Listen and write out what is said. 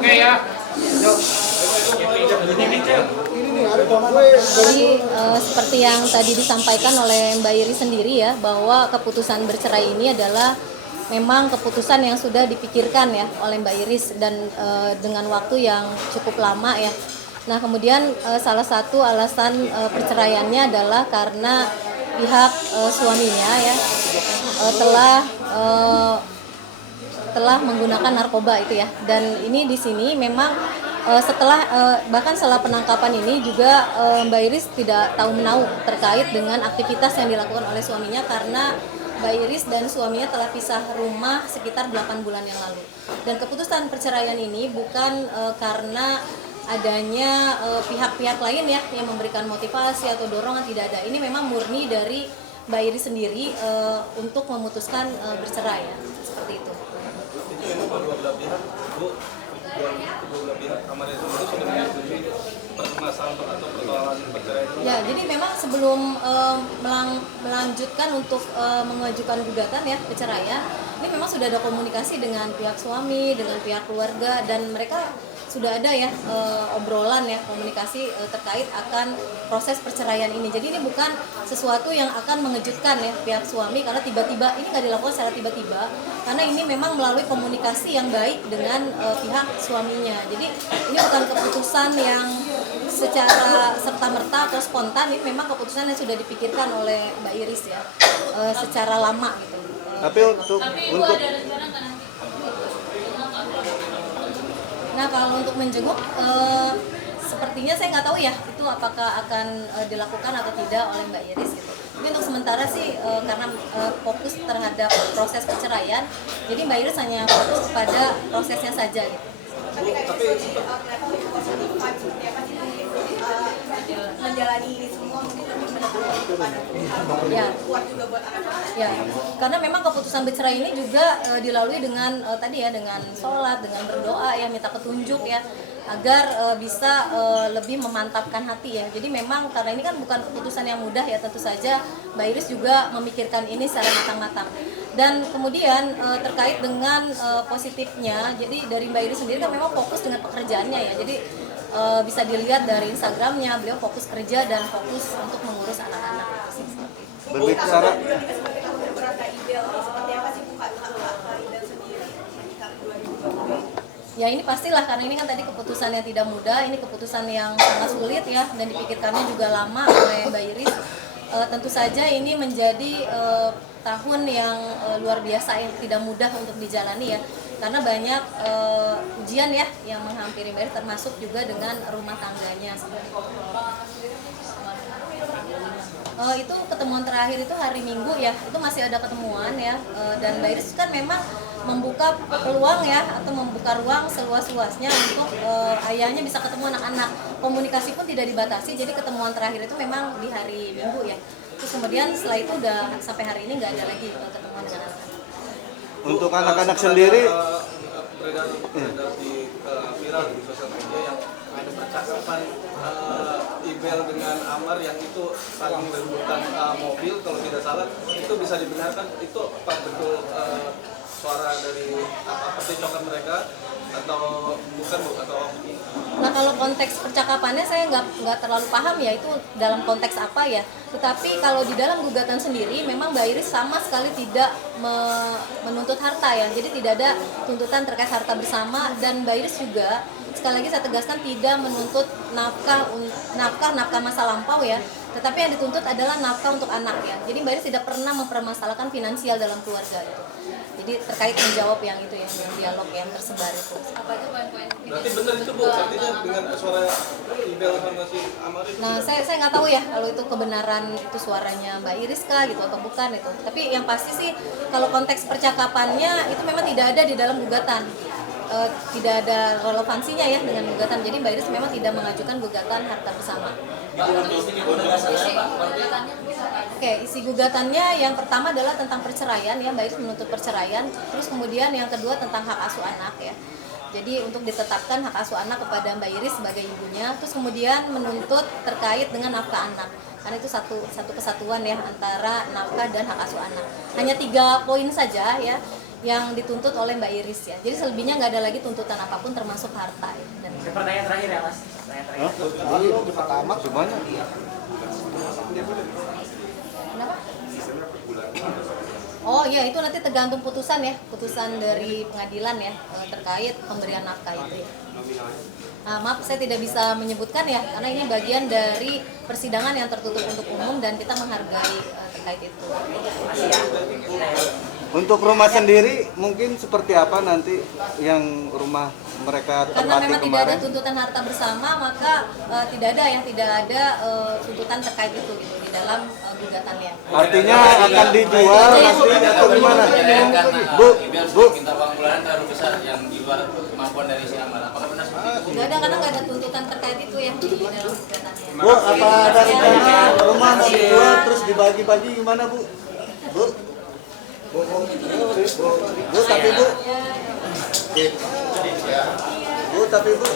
Oke ya. Jadi seperti yang tadi disampaikan oleh Mbak Iris sendiri ya, bahwa keputusan bercerai ini adalah memang keputusan yang sudah dipikirkan ya oleh Mbak Iris dan dengan waktu yang cukup lama ya. Nah kemudian salah satu alasan perceraiannya adalah karena pihak suaminya ya telah menggunakan narkoba itu ya, dan ini di sini memang bahkan setelah penangkapan ini juga Mbak Iris tidak tahu menahu terkait dengan aktivitas yang dilakukan oleh suaminya, karena Mbak Iris dan suaminya telah pisah rumah sekitar 8 bulan yang lalu. Dan keputusan perceraian ini bukan karena adanya pihak-pihak lain ya yang memberikan motivasi atau dorongan, tidak ada. Ini memang murni dari Mbak Iris sendiri untuk memutuskan bercerai ya, seperti itu. Kedua belah pihak, Bu, kedua belah pihak kamarnya itu sudah menyetujui permasalahan atau persoalan perceraian. Ya, jadi memang sebelum melanjutkan untuk mengajukan gugatan ya perceraian, ini memang sudah ada komunikasi dengan pihak suami, dengan pihak keluarga, dan mereka sudah ada ya obrolan ya, komunikasi terkait akan proses perceraian ini. Jadi ini bukan sesuatu yang akan mengejutkan ya pihak suami, karena tiba-tiba ini nggak dilakukan secara tiba-tiba, karena ini memang melalui komunikasi yang baik dengan pihak suaminya. Jadi ini bukan keputusan yang secara serta-merta atau spontan, ini memang keputusan yang sudah dipikirkan oleh Mbak Iris ya secara lama gitu. Tapi untuk Nah kalau untuk menjenguk sepertinya saya nggak tahu ya itu apakah akan dilakukan atau tidak oleh Mbak Iris gitu. Tapi untuk sementara sih karena fokus terhadap proses perceraian, jadi Mbak Iris hanya fokus kepada prosesnya saja gitu. Menjalani ini semua mungkin lebih menekankan kepada Ya. kuat juga buat anak-anak. Ya, karena memang keputusan bercerai ini juga dilalui dengan tadi ya, dengan sholat, dengan berdoa ya, minta petunjuk ya, agar bisa lebih memantapkan hati ya. Jadi memang karena ini kan bukan keputusan yang mudah ya, tentu saja Mbak Iris juga memikirkan ini secara matang-matang. Dan kemudian terkait dengan positifnya, jadi dari Mbak Iris sendiri kan memang fokus dengan pekerjaannya ya. Jadi bisa dilihat dari Instagramnya, beliau fokus kerja dan fokus untuk mengurus anak-anak. berbicara Berangkat email seperti apa sih buka email sendiri ketika 2020? Ya ini pastilah, karena ini kan tadi keputusan yang tidak mudah, ini keputusan yang sangat sulit ya, dan dipikirkannya juga lama oleh Mbak Iris. Tentu saja ini menjadi tahun yang luar biasa, yang tidak mudah untuk dijalani ya, karena banyak ujian ya yang menghampiri Mbak Iris, termasuk juga dengan rumah tangganya. Itu ketemuan terakhir itu hari Minggu ya, itu masih ada ketemuan ya, dan Mbak Iris kan memang membuka peluang ya, atau membuka ruang seluas-luasnya untuk ayahnya bisa ketemu anak-anak. Komunikasi pun tidak dibatasi, jadi ketemuan terakhir itu memang di hari Minggu ya. Terus kemudian setelah itu udah sampai hari ini nggak ada lagi ketemuan dengan anak-anak. untuk anak-anak sendiri beredar di viral di sosial media yang ada percakapan email dengan Amar yang itu saling berebutan mobil, kalau tidak salah itu bisa dibenarkan, itu apa betul suara dari percakapan mereka atau bukan Bu, atau Nah kalau konteks percakapannya saya nggak terlalu paham ya itu dalam konteks apa ya. Tetapi kalau di dalam gugatan sendiri memang Mbak Iris sama sekali tidak menuntut harta ya. Jadi tidak ada tuntutan terkait harta bersama, dan Mbak Iris juga sekali lagi saya tegaskan tidak menuntut nafkah masa lampau ya. Tetapi yang dituntut adalah nafkah untuk anak ya. Jadi Mbak Iris tidak pernah mempermasalahkan finansial dalam keluarga itu. Jadi terkait menjawab yang itu ya, yang dialog yang tersebar itu. Apa itu poin-poin? berarti benar itu Bu, artinya dengan suara email sama si Amar itu? Nah, saya nggak tahu ya kalau itu kebenaran itu suaranya Mbak Iris kah gitu atau bukan itu. Tapi yang pasti sih kalau konteks percakapannya itu memang tidak ada di dalam gugatan. Tidak ada relevansinya ya dengan gugatan. Jadi Mbak Iris memang tidak mengajukan gugatan harta bersama. Oke, isi gugatannya yang pertama adalah tentang perceraian ya, Mbak Iris menuntut perceraian. Terus kemudian yang kedua tentang hak asuh anak ya. Jadi untuk ditetapkan hak asuh anak kepada Mbak Iris sebagai ibunya. Terus kemudian menuntut terkait dengan nafkah anak. Karena itu satu kesatuan ya antara nafkah dan hak asuh anak. Hanya 3 poin saja ya yang dituntut oleh Mbak Iris ya. Jadi selebihnya nggak ada lagi tuntutan apapun termasuk harta. Ya. Dan Pertanyaan terakhir ya Mas. Pertanyaan terakhir. Hah? Ini pertama semuanya. kenapa? Oh iya, itu nanti tergantung putusan ya, putusan dari pengadilan ya terkait pemberian nafkah itu. Nah, maaf saya tidak bisa menyebutkan ya, karena ini bagian dari persidangan yang tertutup untuk umum dan kita menghargai terkait itu. Untuk rumah sendiri mungkin seperti apa nanti yang rumah mereka Karena tempati memang tidak ada kemarin? tuntutan harta bersama, maka tidak ada tuntutan terkait itu gitu di dalam gugatannya. Artinya akan dijual nanti atau gimana? Bu, Bu, minta uang bulanan terlalu besar yang di luar kemampuan dari si Amar. Apakah benar seperti itu? Tidak ada, karena nggak ada tuntutan terkait itu ya di dalam gugatannya. Bu, apa ada rencana rumah mau dijual terus dibagi-bagi gimana Bu? Bu, Bu, tapi Bu, Bu, tapi Bu.